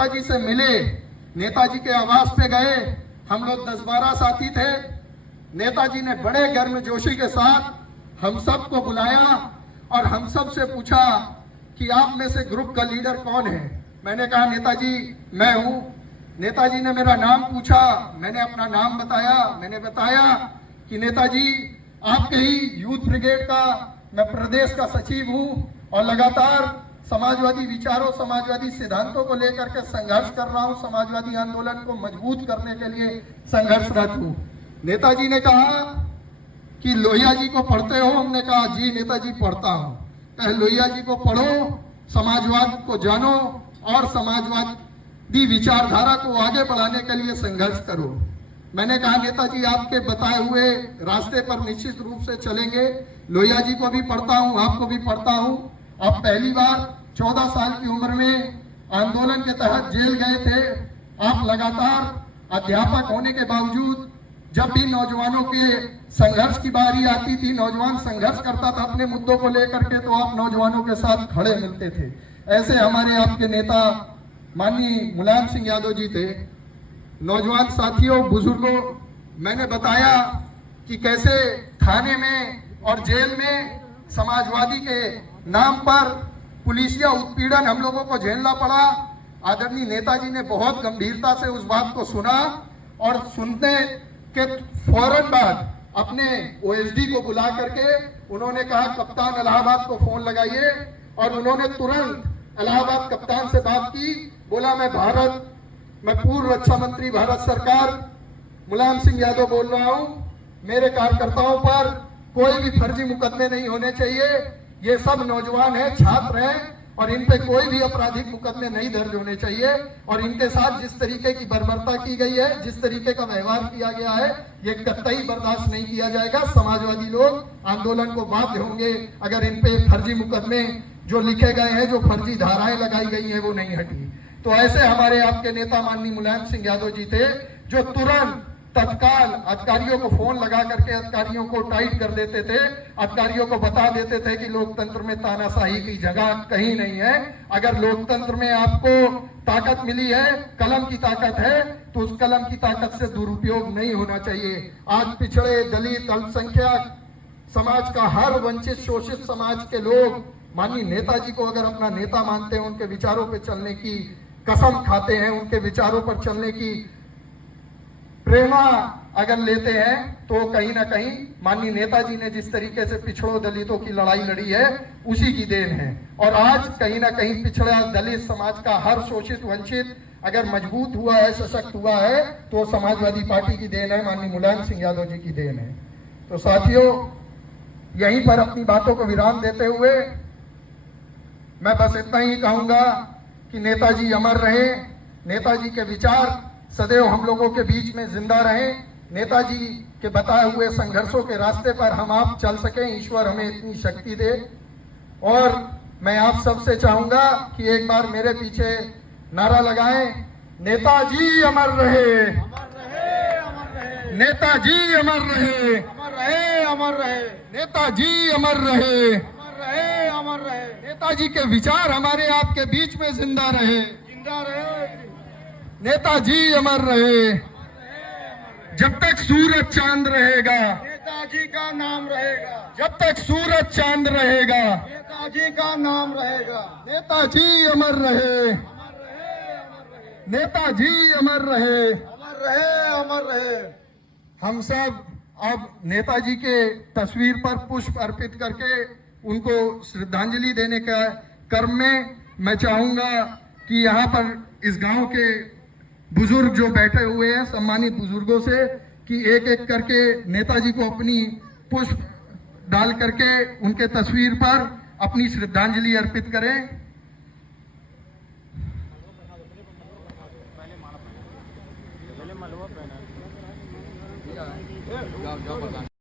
नेताजी से मिले, नेताजी के आवास पे गए। हम लोग 10-12 साथी थे। नेताजी ने बड़े गर्मजोशी के साथ हम सबको बुलाया और हम सब से पूछा कि आप में से ग्रुप का लीडर कौन है। मैंने कहा नेताजी मैं हूं। नेताजी ने मेरा नाम पूछा, मैंने अपना नाम बताया। मैंने बताया कि नेताजी आपके ही यूथ ब्रिगेड का मैं प्रदेश का सचिव हूं और लगातार समाजवादी विचारों, समाजवादी सिद्धांतों को लेकर के संघर्ष कर रहा हूं, समाजवादी आंदोलन को मजबूत करने के लिए संघर्षरत हूं। नेताजी ने कहा कि लोहिया जी को पढ़ते हो? हमने कहा जी नेताजी पढ़ता हूं। कहे लोहिया जी को पढ़ो, समाजवाद को जानो और समाजवादी विचारधारा को आगे बढ़ाने के लिए संघर्ष करो। मैंने कहा नेताजी आपके बताए हुए रास्ते पर निश्चित रूप से चलेंगे। लोहिया जी को भी पढ़ता हूं, आपको भी पढ़ता हूं। आप पहली बार 14 साल की उम्र में आंदोलन के तहत जेल गए थे। आप लगातार अध्यापक होने के बावजूद जब भी नौजवानों के संघर्ष की बारी आती थी, नौजवान संघर्ष करता था अपने मुद्दों को लेकर के, तो आप नौजवानों के साथ खड़े मिलते थे। ऐसे हमारे आपके नेता माननीय मुलायम सिंह यादव जी थे। नौजवान साथियों, बुजुर्गों, मैंने बताया कि कैसे थाने में और जेल में समाजवादी के नाम पर पुलिसिया उत्पीड़न हम लोगों को झेलना पड़ा। आदरणीय नेताजी ने बहुत गंभीरता से उस बात को सुना और सुनने के फौरन बाद अपने ओएसडी को बुला करके उन्होंने कहा कप्तान इलाहाबाद को फोन लगाइए, और उन्होंने तुरंत इलाहाबाद कप्तान से बात की। बोला मैं पूर्व रक्षा मंत्री भारत सरकार मुलायम सिंह यादव बोल रहा हूं। मेरे कार्यकर्ताओं पर कोई भी फर्जी मुकदमे नहीं होने चाहिए। ये सब नौजवान है, छात्र हैं, और इन पे कोई भी आपराधिक मुकदमे नहीं दर्ज होने चाहिए। और इनके साथ जिस तरीके की बर्बरता की गई है, जिस तरीके का व्यवहार किया गया है, ये कतई बर्दाश्त नहीं किया जाएगा। समाजवादी लोग आंदोलन को बाध्य होंगे अगर इन पे फर्जी मुकदमे जो लिखे गए हैं, जो फर्जी धाराएं लगाई गई है, वो नहीं हटी। तो ऐसे हमारे आपके नेता माननीय मुलायम सिंह यादव जी थे, जो तुरंत तत्काल अधिकारियों को फोन लगा करके अधिकारियों को टाइट कर देते थे, अधिकारियों को बता देते थे कि लोकतंत्र में तानाशाही की जगह कहीं नहीं है। अगर लोकतंत्र में आपको ताकत मिली है, कलम की ताकत है, तो उस कलम की ताकत से दुरुपयोग नहीं होना चाहिए। आज पिछड़े, दलित, अल्पसंख्यक समाज का हर वंचित, शोषित समाज के लोग माननीय नेताजी को अगर अपना नेता मानते हैं, उनके विचारों पर चलने की कसम खाते हैं, उनके विचारों पर चलने की प्रेरणा अगर लेते हैं, तो कहीं ना कहीं माननीय नेताजी ने जिस तरीके से पिछड़ों दलितों की लड़ाई लड़ी है, उसी की देन है। और आज कहीं ना कहीं पिछड़ा दलित समाज का हर शोषित, वंचित अगर मजबूत हुआ है, सशक्त हुआ है, तो समाजवादी पार्टी की देन है, माननीय मुलायम सिंह यादव जी की देन है। तो साथियों, यहीं पर अपनी बातों को विराम देते हुए मैं बस इतना ही कहूंगा कि नेताजी अमर रहे, नेताजी के विचार सदैव हम लोगों के बीच में जिंदा रहे। नेताजी के बताए हुए संघर्षों के रास्ते पर हम आप चल सकें, ईश्वर हमें इतनी शक्ति दे। और मैं आप सबसे चाहूंगा कि एक बार मेरे पीछे नारा लगाएं, नेताजी अमर रहे, नेताजी अमर रहे, अमर रहे, अमर रहे, नेताजी अमर रहे, अमर रहे, अमर रहे, नेताजी के विचार हमारे आपके बीच में जिंदा रहे, जिंदा रहे, नेताजी अमर रहे। जब तक सूरज चांद रहेगा, नेताजी का नाम रहेगा, जब तक सूरज चांद रहेगा, नेताजी का नाम रहेगा, नेताजी अमर रहे, अमर रहे, अमर रहे, नेताजी अमर रहे। अमर रहे, अमर रहे। हम सब अब नेताजी के तस्वीर पर पुष्प अर्पित करके उनको श्रद्धांजलि देने का क्रम में मैं चाहूंगा कि यहाँ पर इस गांव के बुजुर्ग जो बैठे हुए हैं, सम्मानित बुजुर्गों से, कि एक एक करके नेताजी को अपनी पुष्प डाल करके उनके तस्वीर पर अपनी श्रद्धांजलि अर्पित करें।